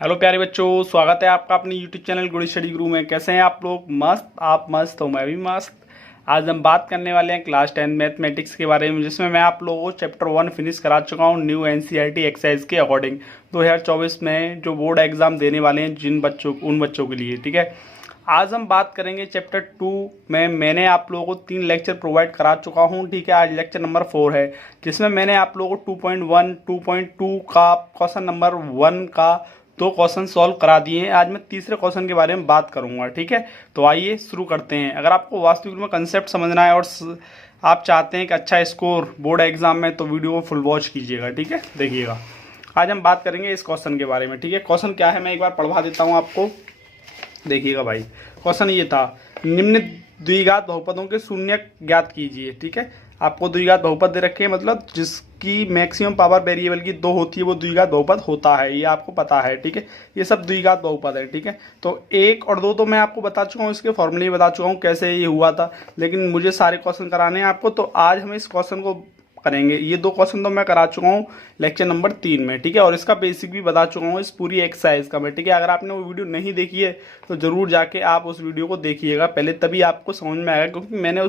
Hello प्यारे बच्चों, स्वागत है आपका अपने यूट्यूब चैनल गुड स्टडी गुरु में। कैसे हैं आप लोग? मस्त? आप मस्त हो, मैं भी मस्त। आज हम बात करने वाले हैं क्लास 10 मैथमेटिक्स के बारे में, जिसमें मैं आप लोगों को चैप्टर 1 फिनिश करा चुका हूं न्यू एनसीईआरटी एक्सरसाइज के अकॉर्डिंग 2024 में जो बोर्ड एग्जाम देने वाले हैं उन बच्चों के लिए। ठीक है, आज हम बात करेंगे चैप्टर 2 में। मैंने आप लोगों को 3 लेक्चर प्रोवाइड करा चुका हूं। ठीक है, आज लेक्चर नंबर 4 है, जिसमें मैंने आप लोगों को 2.1 2.2 का क्वेश्चन नंबर 1 का 2 क्वेश्चन सॉल्व करा दिए हैं। आज मैं तीसरे क्वेश्चन के बारे में बात करूंगा। ठीक है, तो आइए शुरू करते हैं। अगर आपको वास्तविक में कंसेप्ट समझना है और आप चाहते हैं कि अच्छा स्कोर बोर्ड एग्जाम में, तो वीडियो को फुल वॉच कीजिएगा। ठीक है, देखिएगा आज हम बात करेंगे इस क्वेश्चन के बारे में। ठीक है, क्वेश्चन क्या है मैं एक बार पढ़वा देता हूँ आपको। देखिएगा भाई, क्वेश्चन ये था, निम्न द्विघात बहुपदों के शून्य ज्ञात कीजिए। ठीक है, आपको द्विघात बहुपद दे रखे हैं, मतलब जिसकी मैक्सिमम पावर वेरिएबल की 2 होती है वो द्विघात बहुपद होता है, ये आपको पता है। ठीक है, ये सब द्विघात बहुपद है। ठीक है, तो 1 और 2 तो मैं आपको बता चुका हूँ, इसके फॉर्मूले बता चुका हूँ कैसे ये हुआ था, लेकिन मुझे सारे क्वेश्चन कराने हैं आपको, तो आज हम इस क्वेश्चन को करेंगे। ये 2 क्वेश्चन तो मैं करा चुका हूँ लेक्चर नंबर 3 में। ठीक है, और इसका बेसिक भी बता चुका हूँ इस पूरी एक्सरसाइज का मैं। ठीक है, अगर आपने वो वीडियो नहीं देखी है तो जरूर जाके आप उस वीडियो को देखिएगा पहले, तभी आपको समझ में आएगा, क्योंकि मैंने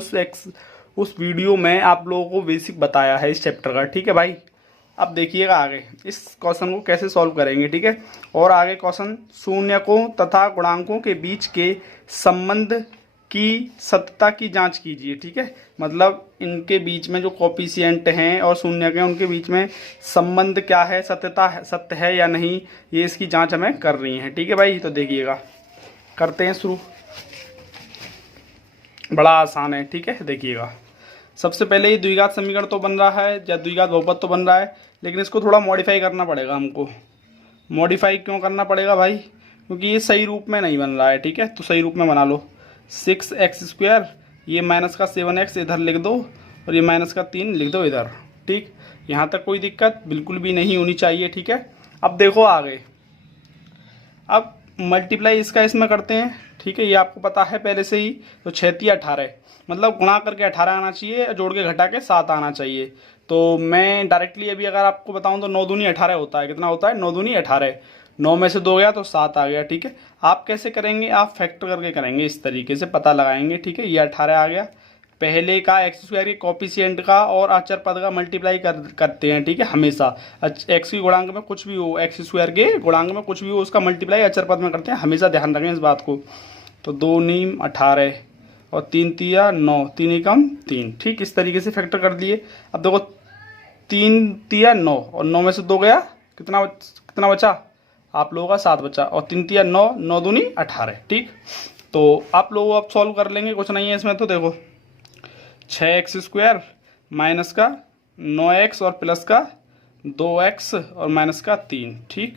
उस वीडियो में आप लोगों को बेसिक बताया है इस चैप्टर का। ठीक है भाई, अब देखिएगा आगे इस क्वेश्चन को कैसे सॉल्व करेंगे। ठीक है, और आगे क्वेश्चन, शून्यकों तथा गुणांकों के बीच के संबंध की सत्यता की जांच कीजिए। ठीक है, मतलब इनके बीच में जो कोफिशिएंट हैं और शून्य के उनके बीच में संबंध क्या है, सत्य है या नहीं, ये इसकी जांच हमें कर रही है। ठीक है भाई, तो देखिएगा करते हैं शुरू। बड़ा आसान है। ठीक है, देखिएगा सबसे पहले ये द्विघात समीकरण तो बन रहा है या द्विघात बहुपद तो बन रहा है, लेकिन इसको थोड़ा मॉडिफाई करना पड़ेगा हमको। मॉडिफाई क्यों करना पड़ेगा भाई? क्योंकि ये सही रूप में नहीं बन रहा है। ठीक है, तो सही रूप में बना लो। 6x², ये माइनस का 7x इधर लिख दो, और ये माइनस का 3 लिख दो इधर। ठीक, यहाँ तक कोई दिक्कत बिल्कुल भी नहीं होनी चाहिए। ठीक है, अब देखो आगे, अब मल्टीप्लाई इसका इसमें करते हैं। ठीक है, ये आपको पता है पहले से ही। तो 6 18, मतलब गुणा करके 18 आना चाहिए, जोड़ के घटा के 7 आना चाहिए। तो मैं डायरेक्टली अभी अगर आपको बताऊं तो 9 दूनी 18 होता है। कितना होता है? 9 दूनी 18। 9 में से 2 गया तो 7 आ गया। ठीक है, आप कैसे करेंगे? आप फैक्टर करके करेंगे, इस तरीके से पता लगाएंगे। ठीक है, ये 18 आ गया, पहले का x² के कोफिशिएंट का और अचर पद का मल्टीप्लाई करते हैं। ठीक है, हमेशा x की गुणांक में कुछ भी हो, x² के गुणांक में कुछ भी हो, उसका मल्टीप्लाई अचर पद में करते हैं, हमेशा ध्यान रखें इस बात को। तो 2 नीम 18 और 3 तिया 9, 3 एकम 3। ठीक, इस तरीके से फैक्टर कर दिए। अब देखो 3 तिया 9 और 9 में से 2 गया, कितना बचा? आप लोगों का 7 बचा, और 3 तिया 9, 9 दूनी 18। ठीक, तो आप लोग अब सॉल्व कर लेंगे, कुछ नहीं है इसमें। तो देखो 6x² माइनस का 9x और प्लस का 2x और माइनस का 3। ठीक,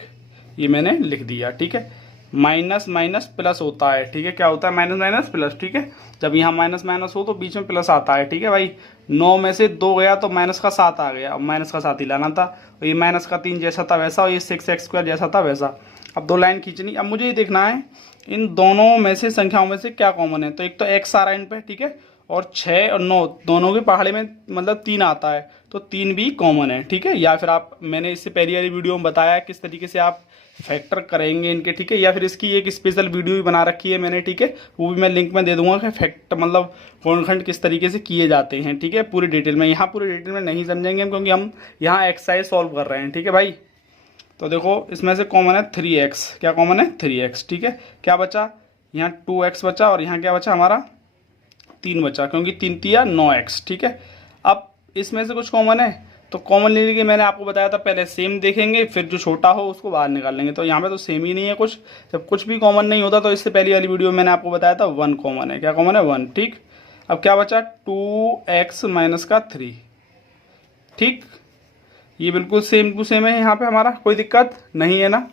ये मैंने लिख दिया। ठीक है, माइनस माइनस प्लस होता है। ठीक है, क्या होता है? Minus minus plus. ठीक है, जब यहाँ माइनस माइनस हो तो बीच में प्लस आता है। ठीक है भाई, 9 में से 2 गया तो माइनस का 7 आ गया, अब माइनस का 7 ही लाना था। और ये माइनस का 3 जैसा था वैसा, और ये 6x² जैसा था वैसा। अब 2 लाइन खींचनी। अब मुझे ये देखना है इन दोनों में से, संख्याओं में से क्या कॉमन है। तो एक तो x आ रहा है इन पे। ठीक है, और 6 और 9 दोनों के पहाड़े में मतलब 3 आता है, तो 3 भी कॉमन है। ठीक है, या फिर आप, मैंने इससे पहली वाली वीडियो में बताया किस तरीके से आप फैक्टर करेंगे इनके। ठीक है, या फिर इसकी एक स्पेशल वीडियो भी बना रखी है मैंने। ठीक है, वो भी मैं लिंक में दे दूंगा कि फैक्ट मतलब गुणनखंड किस तरीके से किए जाते हैं। ठीक है, पूरी डिटेल में, यहाँ पूरी डिटेल में नहीं समझेंगे हम, क्योंकि हम यहाँ एक्सरसाइज सॉल्व कर रहे हैं। ठीक है भाई, तो देखो इसमें से कॉमन है 3x। क्या कॉमन है? 3x। ठीक है, क्या बचा? यहाँ 2x बचा, और यहाँ क्या बचा हमारा? 3 बचा, क्योंकि 3 तिया 9x। ठीक है, अब इसमें से कुछ कॉमन है, तो कॉमन लेने के मैंने आपको बताया था पहले सेम देखेंगे, फिर जो छोटा हो उसको बाहर निकाल लेंगे। तो यहाँ पे तो सेम ही नहीं है कुछ। जब कुछ भी कॉमन नहीं होता तो इससे पहली वाली वीडियो में मैंने आपको बताया था 1 कॉमन है। क्या कॉमन है? 1। ठीक, अब क्या बचा? 2x माइनस का 3। ठीक, ये बिल्कुल सेम टू सेम है, यहाँ पे हमारा कोई दिक्कत नहीं है ना।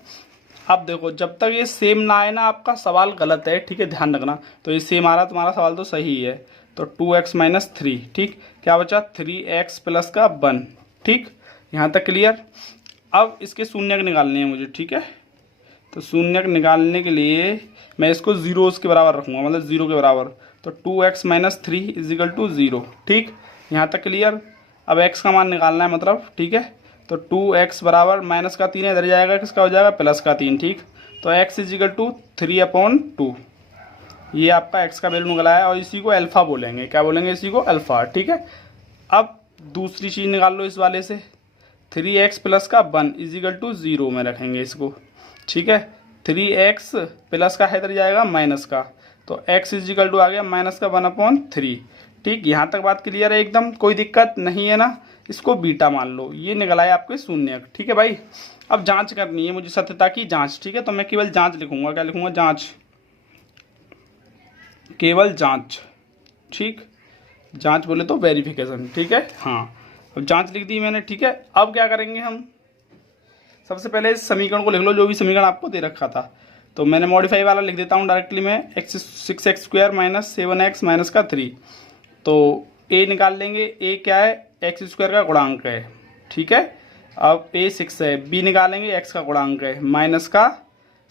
अब देखो जब तक ये सेम ना आए ना, आपका सवाल गलत है। ठीक है, ध्यान रखना। तो ये सेम आ रहा, तुम्हारा सवाल तो सही है। तो 2x माइनस 3। ठीक, क्या बचा? 3x प्लस का 1। ठीक, यहाँ तक क्लियर। अब इसके शून्यक निकालने हैं मुझे। ठीक है, तो शून्यक निकालने के लिए मैं इसको जीरोस के बराबर रखूँगा, मतलब 0 के बराबर। तो 2x माइनस 3 इजिकल टू 0। ठीक, यहाँ तक क्लियर। अब x का मान निकालना है मतलब। ठीक है, तो 2x बराबर माइनस का 3 है, इधर जाएगा किसका हो जाएगा प्लस का 3, ठीक। तो x इजिकल टू 3/2, ये आपका x का वैल्यू निकला है और इसी को अल्फा बोलेंगे, क्या बोलेंगे, इसी को अल्फा, ठीक है। अब दूसरी चीज़ निकाल लो इस वाले से, 3x प्लस का 1 इजिकल टू 0 में रखेंगे इसको, ठीक है। 3x प्लस का है, इधर जाएगा माइनस का, तो x इजिकल टू आ गया माइनस का 1/3, ठीक। यहाँ तक बात क्लियर है एकदम, कोई दिक्कत नहीं है ना। इसको बीटा मान लो, ये निकला है आपके शून्य, ठीक है भाई। अब जांच करनी है मुझे, सत्यता की जांच, ठीक है। तो मैं केवल जांच लिखूंगा, क्या लिखूंगा, जांच, केवल जांच, ठीक। जांच बोले तो वेरिफिकेशन, ठीक है, हाँ। अब जांच लिख दी मैंने, ठीक है। अब क्या करेंगे हम, सबसे पहले इस समीकरण को लिख लो, जो भी समीकरण आपको दे रखा था। तो मैंने मॉडिफाई वाला लिख देता हूँ डायरेक्टली मैं, 6x² माइनस 7x माइनस का 3। तो a निकाल लेंगे, a क्या है, x² का गुणांक है, ठीक है। अब a 6 है, b निकालेंगे, x का गुणांक है माइनस का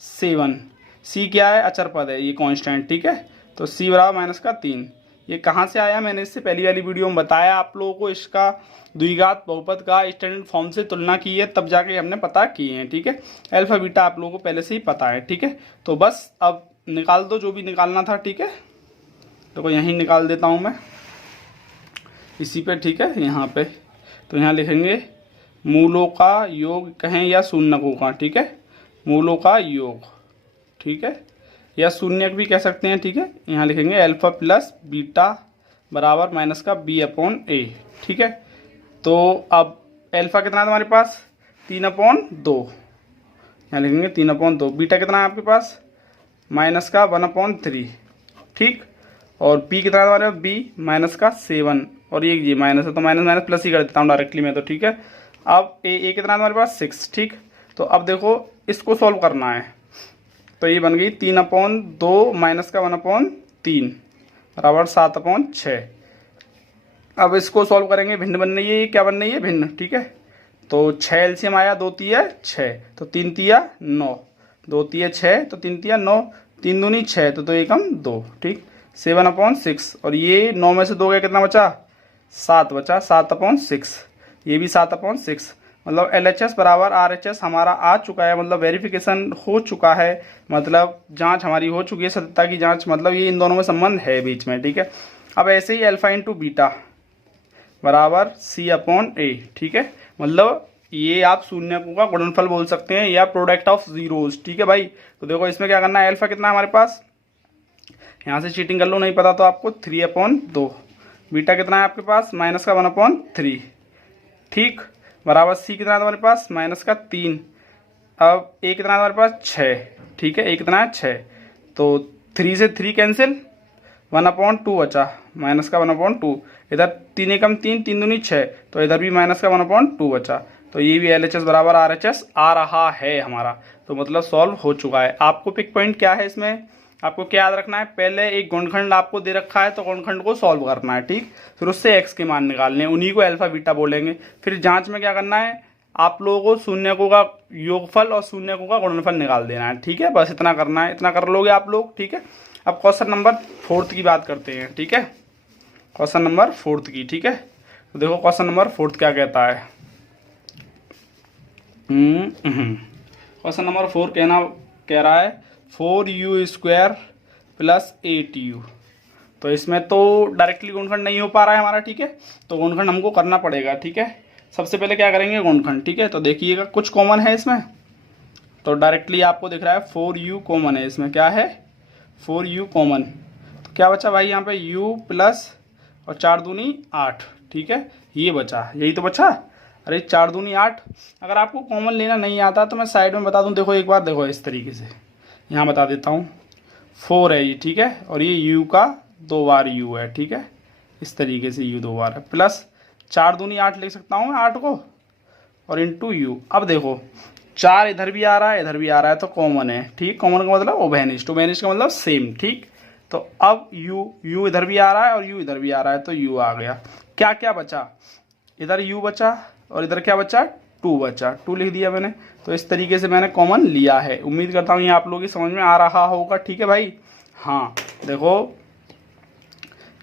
7, c क्या है, अचर पद है, ये कांस्टेंट, ठीक है। तो c बराबर माइनस का 3। ये कहाँ से आया, मैंने इससे पहली वाली वीडियो में बताया आप लोगों को, इसका द्विघात बहुपद का स्टैंडर्ड फॉर्म से तुलना की है, तब जाके हमने पता किए हैं, ठीक है। अल्फा बीटा आप लोगों को पहले से ही पता है, ठीक है। तो बस अब निकाल दो जो भी निकालना था, ठीक है। देखो यहीं निकाल देता हूँ मैं, इसी पे, ठीक है, यहाँ पे। तो यहाँ लिखेंगे मूलों का योग कहें या शून्यकों का, ठीक है, मूलों का योग, ठीक है, या शून्यक भी कह सकते हैं, ठीक है। यहाँ लिखेंगे अल्फा प्लस बीटा बराबर माइनस का b/a, ठीक है। तो अब अल्फा कितना है तुम्हारे पास, 3/2, यहाँ लिखेंगे 3/2। बीटा कितना है आपके पास, माइनस का 1/3, ठीक। और b कितना है तुम्हारे पास, b माइनस का 7, और ये माइनस है तो माइनस माइनस प्लस ही कर देता हूँ डायरेक्टली मैं, तो ठीक है। अब a कितना है तुम्हारे पास, 6, ठीक। तो अब देखो इसको सॉल्व करना है, तो ये बन गई 3/2 माइनस का 1/3 बराबर 7/6। अब इसको सॉल्व करेंगे, भिन्न बन रही है, ये क्या बन रही है, भिन्न, ठीक है। तो 6 एलसीएम आया, 2 तिया 6, तो 3 तिया 9, 2 तिया 6, तो 3 तिया 9, 3 दूनी 6, तो 2 एकम 2, ठीक। 7/6, और ये 9 में से 2 गया, कितना बचा, 7 बचा, 7/6, ये भी 7/6। मतलब LHS बराबर RHS हमारा आ चुका है, मतलब वेरिफिकेशन हो चुका है, मतलब जांच हमारी हो चुकी है, सत्यता की जांच, मतलब ये इन दोनों में संबंध है बीच में, ठीक है। अब ऐसे ही अल्फा इंटू बीटा बराबर C/A, ठीक है। मतलब ये आप शून्यकों का गुणनफल बोल सकते हैं, या प्रोडक्ट ऑफ जीरोस, ठीक है भाई। तो देखो इसमें क्या करना है, अल्फा कितना है हमारे पास, यहाँ से चीटिंग कर लो, नहीं पता तो आपको, 3/2। बीटा कितना है आपके पास, माइनस का 1/3, ठीक, बराबर सी कितना है तुम्हारे पास, माइनस का 3। अब ए कितना है तुम्हारे पास, 6, ठीक है, ए कितना है 6, तो 3 से 3 कैंसिल, 1/2 बचा, माइनस का 1/2, इधर 3 एकम 3, 3 दूनी 6, तो इधर भी माइनस का 1/2 बचा। तो ये भी LHS बराबर RHS आ रहा है हमारा, तो मतलब सॉल्व हो चुका है। आपको पिक पॉइंट क्या है इसमें, आपको क्या याद रखना है, पहले एक गुणनखंड आपको दे रखा है, तो गुणनखंड को सॉल्व करना है, ठीक। फिर उससे x के मान निकालने हैं, उन्हीं को अल्फा बीटा बोलेंगे। फिर जांच में क्या करना है, आप लोगों को शून्यकों का योगफल और शून्यकों का गुणनफल निकाल देना है, ठीक है। बस इतना करना है, इतना कर लोगे आप लोग, ठीक है। अब क्वेश्चन नंबर 4 की बात करते हैं, ठीक है, क्वेश्चन नंबर 4 की, ठीक है। तो देखो क्वेश्चन नंबर 4 क्या कहता है, क्वेश्चन नंबर 4 कह रहा है 4u² प्लस 8u। तो इसमें तो डायरेक्टली गुणनखंड नहीं हो पा रहा है हमारा, ठीक है। तो गुणनखंड हमको करना पड़ेगा, ठीक है। सबसे पहले क्या करेंगे, गुणनखंड, ठीक है। तो देखिएगा कुछ कॉमन है इसमें, तो डायरेक्टली आपको दिख रहा है 4u कॉमन है इसमें, क्या है, 4u कॉमन। तो क्या बचा भाई यहाँ पे, u प्लस और 4 दूनी 8, ठीक है, ये बचा, यही तो बचा। अरे 4 दूनी 8, अगर आपको कॉमन लेना नहीं आता तो मैं साइड में बता दूं, देखो एक बार, देखो इस तरीके से यहाँ बता देता हूँ, 4 है ये, ठीक है, और ये u का 2 बार u है, ठीक है, इस तरीके से u 2 बार है, प्लस 4 दूनी 8 लिख सकता हूँ मैं 8 को, और इंटू u। अब देखो 4 इधर भी आ रहा है, इधर भी आ रहा है, तो कॉमन है, ठीक। कॉमन का मतलब उभयनिष्ठ, उभयनिष्ठ का मतलब सेम, ठीक। तो अब u इधर भी आ रहा है और u इधर भी आ रहा है, तो u आ गया। क्या क्या बचा, इधर u बचा और इधर क्या बचा, 2 बचा, 2 लिख दिया मैंने। तो इस तरीके से मैंने कॉमन लिया है, उम्मीद करता हूँ ये आप लोगों की समझ में आ रहा होगा, ठीक है भाई। हाँ देखो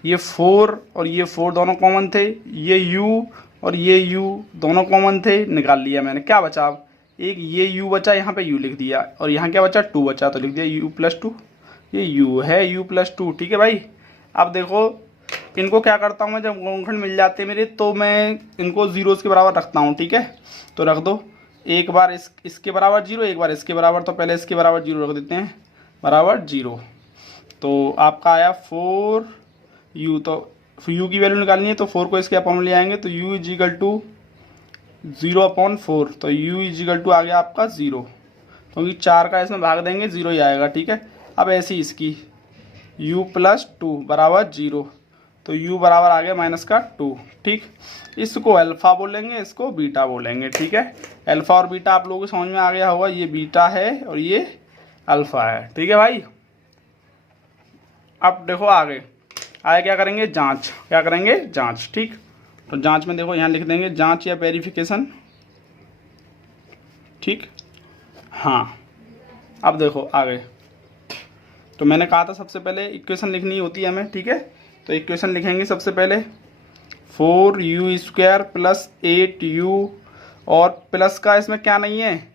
ये 4 और ये 4 दोनों कॉमन थे, ये u और ये u दोनों कॉमन थे, निकाल लिया मैंने। क्या बचा अब, एक ये u बचा, यहाँ पे u लिख दिया, और यहाँ क्या बचा 2 बचा, तो लिख दिया u+2। ये u है u+2, ठीक है भाई। अब देखो इनको क्या करता हूँ मैं, जब गुणनखंड मिल जाते हैं मेरे तो मैं इनको जीरोस के बराबर रखता हूँ, ठीक है। तो रख दो, एक बार इसके बराबर 0, एक बार इसके बराबर, तो पहले इसके बराबर 0 रख देते हैं, बराबर 0। तो आपका आया 4u, तो u की वैल्यू निकालनी है तो 4 को इसके अपॉन ले आएंगे, तो u = 0/4, तो u = आ गया आपका 0, क्योंकि 4 का इसमें भाग देंगे 0 ही आएगा, ठीक है। अब ऐसी इसकी u+2 बराबर 0, तो u बराबर आ गया -2, ठीक। इसको अल्फ़ा बोलेंगे, इसको बीटा बोलेंगे, ठीक है। अल्फ़ा और बीटा आप लोगों को समझ में आ गया होगा, ये बीटा है और ये अल्फ़ा है, ठीक है भाई। अब देखो आगे क्या करेंगे, जांच। क्या करेंगे, जांच, ठीक। तो जांच में देखो यहाँ लिख देंगे जांच या वेरिफिकेशन, ठीक। हाँ, अब देखो आगे, तो मैंने कहा था सबसे पहले इक्वेशन लिखनी होती है हमें, ठीक है। तो इक्वेशन लिखेंगे सबसे पहले 4u² + 8u, और प्लस का इसमें क्या नहीं है,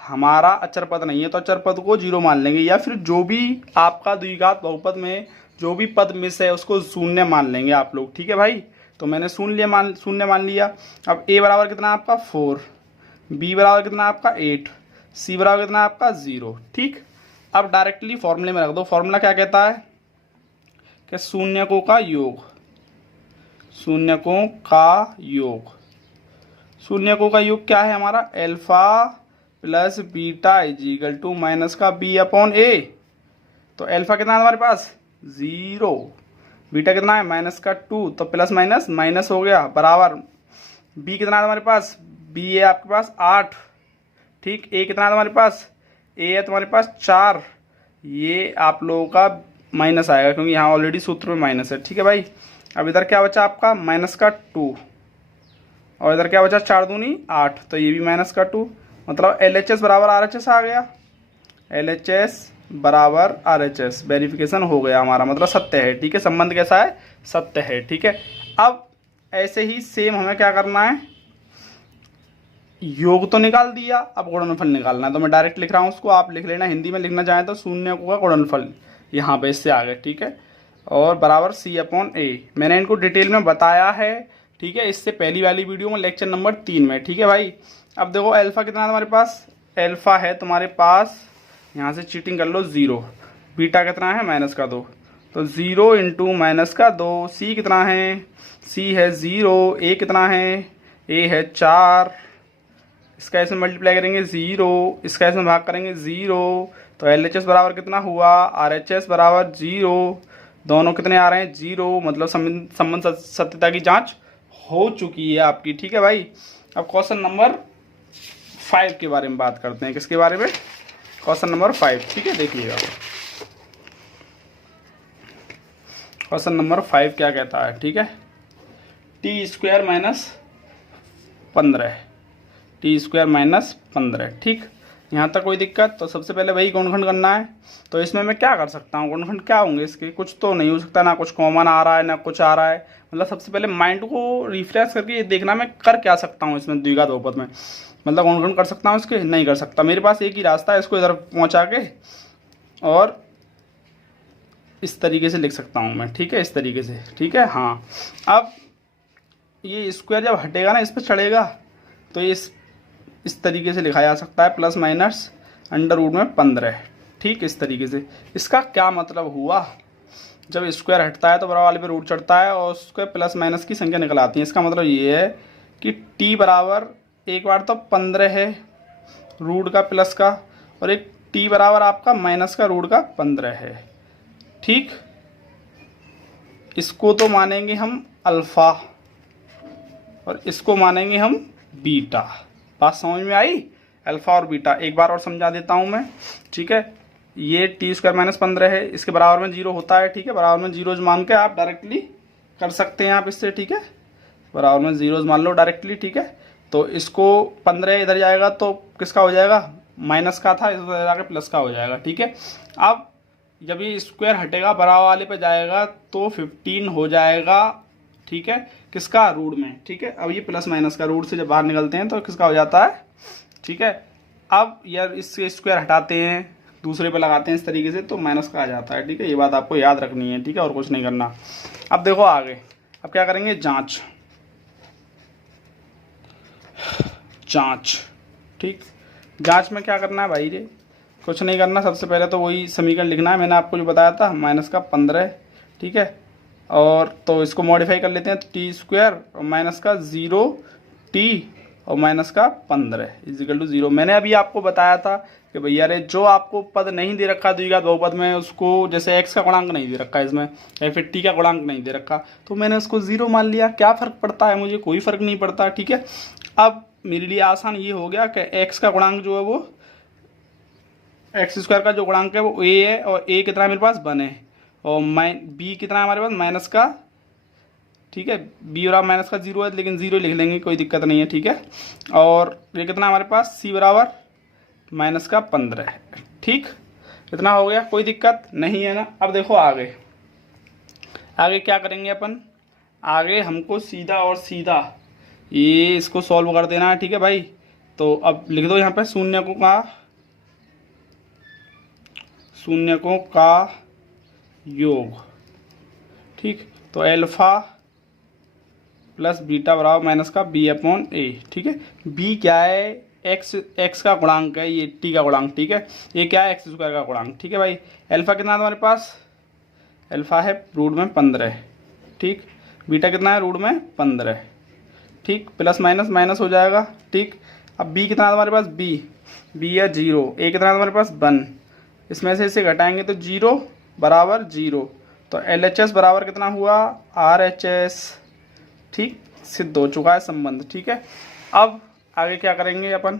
हमारा अचर पद नहीं है, तो अचर पद को 0 मान लेंगे, या फिर जो भी आपका द्विघात बहुपद में जो भी पद मिस है उसको शून्य मान लेंगे आप लोग, ठीक है भाई। तो मैंने शून्य मान लिया। अब a बराबर कितना आपका 4, b बराबर कितना आपका 8, c बराबर कितना आपका 0, ठीक। अब डायरेक्टली फॉर्मूले में रख दो। फॉर्मूला क्या कहता है कि शून्यकों का योग, शून्यकों का योग, शून्यकों का योग क्या है हमारा, अल्फा प्लस बीटा = -b/a। तो अल्फा कितना है हमारे पास 0, बीटा कितना है -2, तो प्लस माइनस माइनस हो गया, बराबर b कितना है हमारे पास, b है आपके पास 8, ठीक। a कितना है तुम्हारे पास, a है तुम्हारे पास 4, ये आप लोगों का माइनस आएगा क्योंकि यहाँ ऑलरेडी सूत्र में माइनस है, ठीक है भाई। अब इधर क्या बचा आपका -2, और इधर क्या बचा 4 दूनी 8, तो ये भी -2, मतलब LHS बराबर RHS आ गया, LHS बराबर RHS, वेरिफिकेशन हो गया हमारा, मतलब सत्य है, ठीक है। संबंध कैसा है, सत्य है, ठीक है। अब ऐसे ही सेम हमें क्या करना है, योग तो निकाल दिया, अब गुणनफल निकालना है, तो मैं डायरेक्ट लिख रहा हूँ उसको, आप लिख लेना। हिंदी में लिखना चाहें तो शून्यकों का गुणनफल यहाँ पे इससे आगे, ठीक है, और बराबर c/a। मैंने इनको डिटेल में बताया है, ठीक है, इससे पहली वाली वीडियो में लेक्चर नंबर 3 में, ठीक है भाई। अब देखो अल्फा कितना है तुम्हारे पास, अल्फा है तुम्हारे पास, यहाँ से चीटिंग कर लो 0, बीटा कितना है -2, तो 0 × -2, c कितना है, c है 0, a कितना है, a है 4, इसका इसमें मल्टीप्लाई करेंगे 0, इसका इसमें भाग करेंगे 0, तो LHS बराबर कितना हुआ, RHS बराबर 0, दोनों कितने आ रहे हैं 0, मतलब संबंध सत्यता की जांच हो चुकी है आपकी, ठीक है भाई। अब क्वेश्चन नंबर 5 के बारे में बात करते हैं, किसके बारे में, क्वेश्चन नंबर 5, ठीक है। देखिएगा क्वेश्चन नंबर 5 क्या कहता है, ठीक है। t² - 15, ठीक। यहाँ तक कोई दिक्कत, तो सबसे पहले वही गुणनखंड करना है। तो इसमें मैं क्या कर सकता हूँ, गुणनखंड क्या होंगे इसके, कुछ तो नहीं हो सकता, ना कुछ कॉमन आ रहा है ना कुछ आ रहा है, मतलब सबसे पहले माइंड को रिफ्रेश करके ये देखना मैं कर क्या सकता हूँ इसमें द्विघात बहुपद में, मतलब गुणनखंड कर सकता हूँ इसके, नहीं कर सकता। मेरे पास एक ही रास्ता है, इसको इधर पहुँचा के और इस तरीके से लिख सकता हूँ मैं, ठीक है, इस तरीके से, ठीक है। हाँ, अब ये स्क्वायर जब हटेगा ना, इस पर चढ़ेगा, तो ये इस तरीके से लिखा जा सकता है, ±√15, ठीक, इस तरीके से। इसका क्या मतलब हुआ, जब स्क्वायर हटता है तो बराबर वाले पे रूट चढ़ता है और उसके प्लस माइनस की संख्या निकल आती है। इसका मतलब ये है कि t बराबर एक बार तो 15 है रूट का प्लस का, और एक t बराबर आपका माइनस का रूट का 15 है, ठीक। इसको तो मानेंगे हम अल्फ़ा और इसको मानेंगे हम बीटा। बात समझ में आई, अल्फ़ा और बीटा। एक बार और समझा देता हूँ मैं, ठीक है। ये t² - 15 है, इसके बराबर में 0 होता है, ठीक है। बराबर में 0 मान के आप डायरेक्टली कर सकते हैं आप इससे, ठीक है। बराबर में 0 मान लो डायरेक्टली, ठीक है। तो इसको 15 इधर जाएगा तो किसका हो जाएगा, माइनस का था, इधर जाकर प्लस का हो जाएगा, ठीक है। अब जब ये स्क्वायर हटेगा बराबर वाले पे जाएगा तो 15 हो जाएगा ठीक है, किसका, रूट में। ठीक है, अब ये प्लस माइनस का रूट से जब बाहर निकलते हैं तो किसका हो जाता है। ठीक है, अब यार इससे स्क्वायर हटाते हैं, दूसरे पे लगाते हैं इस तरीके से, तो माइनस का आ जाता है। ठीक है, ये बात आपको याद रखनी है। ठीक है, और कुछ नहीं करना। अब देखो आगे, अब क्या करेंगे, जांच। जांच, ठीक, जांच में क्या करना है भाई रे, कुछ नहीं करना। सबसे पहले तो वही समीकरण लिखना है, मैंने आपको जो बताया था, माइनस का 15। ठीक है, और तो इसको मॉडिफाई कर लेते हैं, टी स्क्वायर और माइनस का 0t और माइनस का 15 इजिकल टू 0। मैंने अभी आपको बताया था कि भैया रे जो आपको पद नहीं दे रखा द्विघात बहुपद में, उसको जैसे x का गुणांक नहीं दे रखा इसमें, या फिर t का गुणांक नहीं दे रखा, तो मैंने उसको 0 मान लिया। क्या फ़र्क पड़ता है मुझे, कोई फ़र्क नहीं पड़ता। ठीक है, अब मेरे लिए आसान ये हो गया कि x का गुणांक जो है वो, एक्स स्क्वायर का जो गुणांक है वो a है, और a कितना है मेरे पास, 1 है, और b कितना है हमारे पास, माइनस का। ठीक है, b बराबर माइनस का 0 है, लेकिन 0 लिख लेंगे, कोई दिक्कत नहीं है। ठीक है, और ये कितना हमारे पास, c बराबर माइनस का 15 है। ठीक, इतना हो गया, कोई दिक्कत नहीं है ना। अब देखो आगे, आगे क्या करेंगे अपन, आगे हमको सीधा और सीधा ये इसको सॉल्व कर देना है। ठीक है भाई, तो अब लिख दो यहाँ पे शून्यकों का योग। ठीक, तो अल्फा प्लस बीटा बराबर माइनस का b/a। ठीक है, b क्या है, x का गुणांक है, ये t का गुणांक। ठीक है, ये क्या है, एक्स स्क्वायर का गुणांक। ठीक है भाई, अल्फा कितना है तुम्हारे पास, अल्फा है रूट में 15। ठीक, बीटा कितना है, रूट में 15। ठीक, प्लस माइनस माइनस हो जाएगा। ठीक, अब b कितना है तुम्हारे पास, b है 0, a कितना है तुम्हारे पास 1, इसमें से इसे घटाएंगे तो 0 बराबर 0, तो LHS बराबर कितना हुआ, RHS। ठीक, सिद्ध हो चुका है संबंध। ठीक है, अब आगे क्या करेंगे अपन,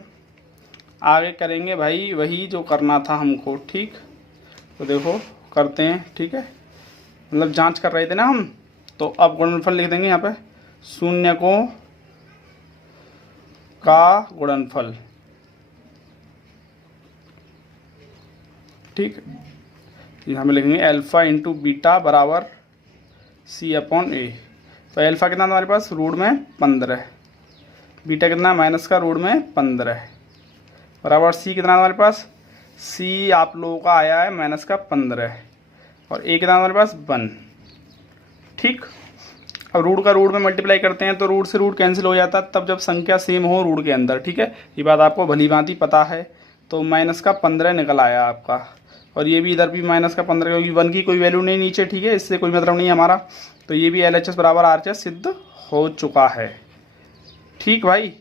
आगे करेंगे भाई वही जो करना था हमको। ठीक, तो देखो करते हैं। ठीक है, मतलब जांच कर रहे थे ना हम, तो अब गुणनफल लिख देंगे यहाँ पे, शून्यकों का गुणनफल। ठीक, यहाँ पे लिखेंगे अल्फा इंटू बीटा बराबर c/a। तो अल्फा कितना हमारे पास, रूट में 15, बीटा कितना, माइनस का रूट में 15 बराबर c कितना हमारे पास, c आप लोगों का आया है माइनस का 15, और a कितना हमारे पास 1। ठीक, अब रूट का रूट में मल्टीप्लाई करते हैं तो रूट से रूट कैंसिल हो जाता है, तब जब संख्या सेम हो रूट के अंदर। ठीक है, ये बात आपको भली भांति पता है। तो माइनस का 15 निकल आया आपका, और ये भी इधर भी माइनस का 15, क्योंकि 1 की कोई वैल्यू नहीं नीचे। ठीक है, इससे कोई मतलब नहीं हमारा, तो ये भी LHS बराबर RHS सिद्ध हो चुका है। ठीक भाई,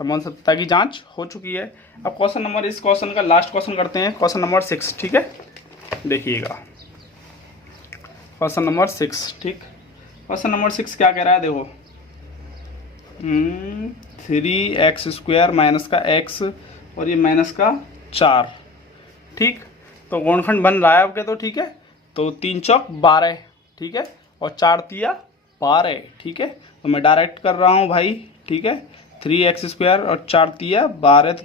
संबंध सत्यता की जांच हो चुकी है। अब क्वेश्चन नंबर, इस क्वेश्चन का लास्ट क्वेश्चन करते हैं, क्वेश्चन नंबर 6। ठीक है, देखिएगा क्वेश्चन नंबर 6। ठीक, क्वेश्चन नंबर 6 क्या कह रहा है, देखो 3x² माइनस का x और ये माइनस का 4। ठीक, तो गुणनखंड बन रहा है आपके, तो ठीक है, तो 3 चौक 12। ठीक है, और 4 तिया 12। ठीक है, तो मैं डायरेक्ट कर रहा हूँ भाई। ठीक है, 3x² और 4 तिया 12,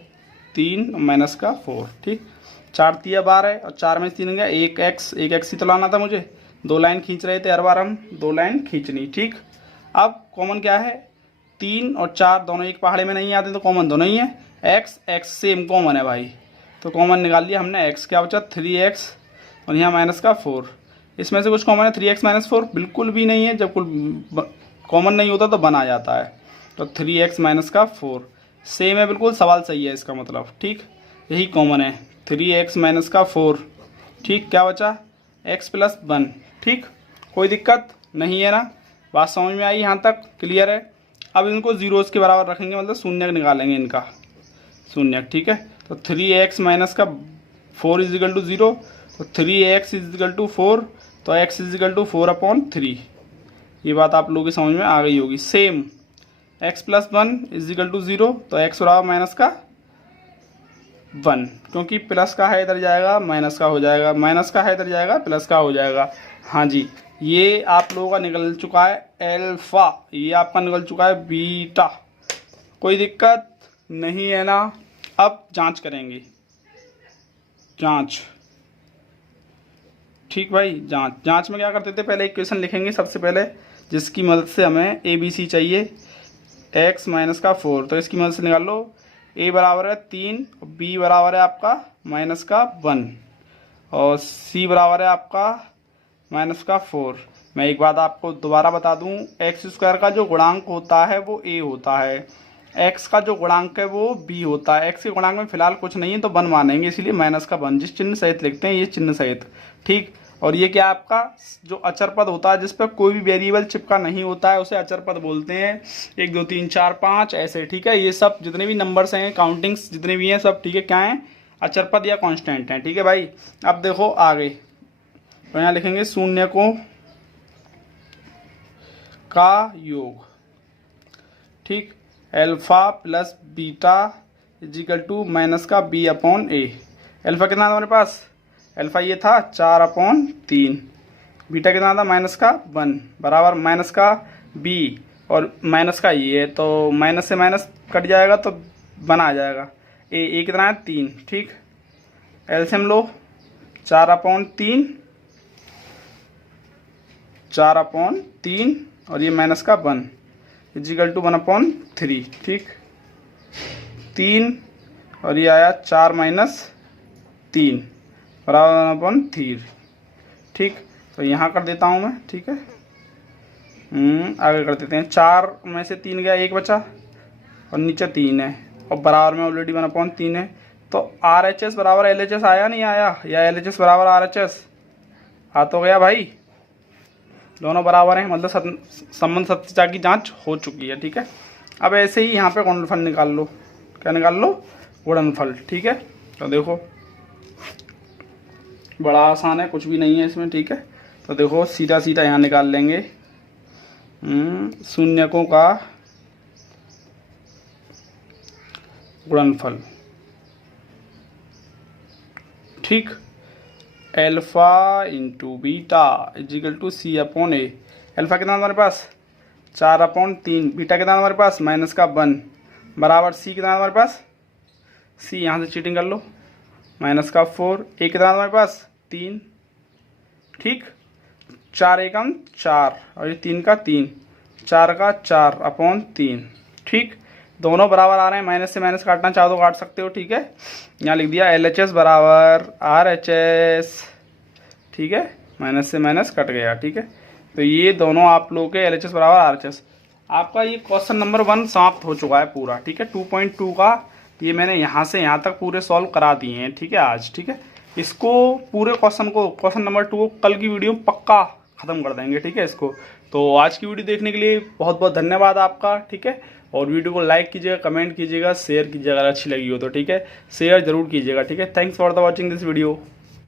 3 माइनस का 4। ठीक, 4 तिया 12 और 4 में 3 गया, एक एक्स ही तो लाना था मुझे। 2 लाइन खींच रहे थे हर बार हम, 2 लाइन खींचनी। ठीक, अब कॉमन क्या है, 3 और 4 दोनों एक पहाड़े में नहीं आते, तो कॉमन दोनों ही है। x सेम कॉमन है भाई, तो कॉमन निकाल लिया हमने। x क्या बचा, 3x, और यहाँ माइनस का 4। इसमें से कुछ कॉमन है, 3x माइनस 4 बिल्कुल भी नहीं है। जब कुल कॉमन नहीं होता तो बन आ जाता है, तो 3x माइनस का 4 सेम है बिल्कुल, सवाल सही है इसका मतलब। ठीक, यही कॉमन है, 3x माइनस का 4। ठीक, क्या बचा, x प्लस 1। ठीक, कोई दिक्कत नहीं है ना, बात समझ में आई, यहाँ तक क्लियर है। अब इनको जीरोस के बराबर रखेंगे, मतलब शून्य निकालेंगे इनका शून्य। ठीक है, तो 3x माइनस का 4 इजिकल टू 0, तो 3x इजिकल टू 4, तो x इजिकल टू 4/3। ये बात आप लोगों की समझ में आ गई होगी। Same x plus 1 equal to 0, तो x बराबर माइनस का 1, क्योंकि प्लस का है इधर जाएगा माइनस का हो जाएगा, माइनस का है इधर जाएगा प्लस का हो जाएगा। हाँ जी, ये आप लोगों का निकल चुका है अल्फा, ये आपका निकल चुका है बीटा, कोई दिक्कत नहीं है ना। अब जांच करेंगे, जांच। ठीक भाई, जांच में क्या करते थे, पहले इक्वेशन लिखेंगे सबसे पहले। जिसकी मदद से हमें ABC चाहिए x माइनस का 4। तो इसकी मदद से निकाल लो। a बराबर है 3, b बराबर है आपका माइनस का 1 और c बराबर है आपका माइनस का 4। मैं एक बात आपको दोबारा बता दूं, एक्स स्क्वायर का जो गुणांक होता है वो a होता है, x का जो गुणांक है वो b होता है। x के गुणांक में फिलहाल कुछ नहीं है तो 1 मानेंगे, इसीलिए माइनस का 1 जिस चिन्ह सहित लिखते हैं ये चिन्ह सहित। ठीक, और ये क्या आपका जो अचर पद होता है जिस पर कोई भी वेरिएबल चिपका नहीं होता है उसे अचर पद बोलते हैं। 1 2 3 4 5 ऐसे। ठीक है, ये सब जितने भी नंबर्स हैं, काउंटिंग्स जितने भी हैं सब, ठीक है, क्या हैं, अचर पद या कांस्टेंट हैं। ठीक है भाई, अब देखो आगे तो यहाँ लिखेंगे शून्य को का योग। ठीक, alpha plus beta equal to minus का b अपॉन a। अल्फा कितना था हमारे पास, अल्फा ये था 4/3, बीटा कितना था माइनस का 1 बराबर माइनस का b और माइनस का ये है तो माइनस से माइनस कट जाएगा तो 1 आ जाएगा। a कितना है 3। ठीक, एलसीएम लो 4/3 और ये माइनस का 1 इजिकल टू 1/3। ठीक, 3 और ये आया 4 माइनस 3 बराबर 1/3। ठीक, तो यहाँ कर देता हूँ मैं। ठीक है, आगे कर देते हैं। 4 में से 3 गया, 1 बचा और नीचे 3 है और बराबर में ऑलरेडी 1/3 है। तो RHS बराबर LHS आया नहीं आया, या LHS बराबर RHS आ तो गया भाई, दोनों बराबर हैं, मतलब संबंध सत्यता की जांच हो चुकी है। ठीक है, अब ऐसे ही यहाँ पे गुणनफल निकाल लो। क्या निकाल लो, गुणनफल। ठीक है, तो देखो बड़ा आसान है, कुछ भी नहीं है इसमें। ठीक है, तो देखो सीधा सीधा यहाँ निकाल लेंगे शून्यकों का गुणनफल। ठीक, alpha into beta equal to c upon a। अल्फा कितना हमारे पास 4/3, बीटा कितना हमारे पास माइनस का 1 बराबर c कितना हमारे पास, c यहाँ से चीटिंग कर लो माइनस का 4, a कितना हमारे पास 3। ठीक, 4 एकम 4 और ये 3 का 3, 4 का 4/3। ठीक, दोनों बराबर आ रहे हैं, माइनस से माइनस काटना चाहो तो काट सकते हो। ठीक है, यहाँ लिख दिया LHS बराबर RHS। ठीक है, माइनस से माइनस कट गया। ठीक है, तो ये दोनों आप लोगों के LHS बराबर RHS। आपका ये क्वेश्चन नंबर 1 समाप्त हो चुका है पूरा। ठीक है, 2.2 का ये मैंने यहाँ से यहाँ तक पूरे सॉल्व करा दिए हैं। ठीक है आज। ठीक है, इसको पूरे क्वेश्चन को, क्वेश्चन नंबर 2 को कल की वीडियो में पक्का ख़त्म कर देंगे। ठीक है, इसको तो आज की वीडियो देखने के लिए बहुत बहुत धन्यवाद आपका। ठीक है, और वीडियो को लाइक कीजिएगा, कमेंट कीजिएगा, शेयर कीजिएगा अगर अच्छी लगी हो तो। ठीक है, शेयर जरूर कीजिएगा। ठीक है, thanks for the watching this video.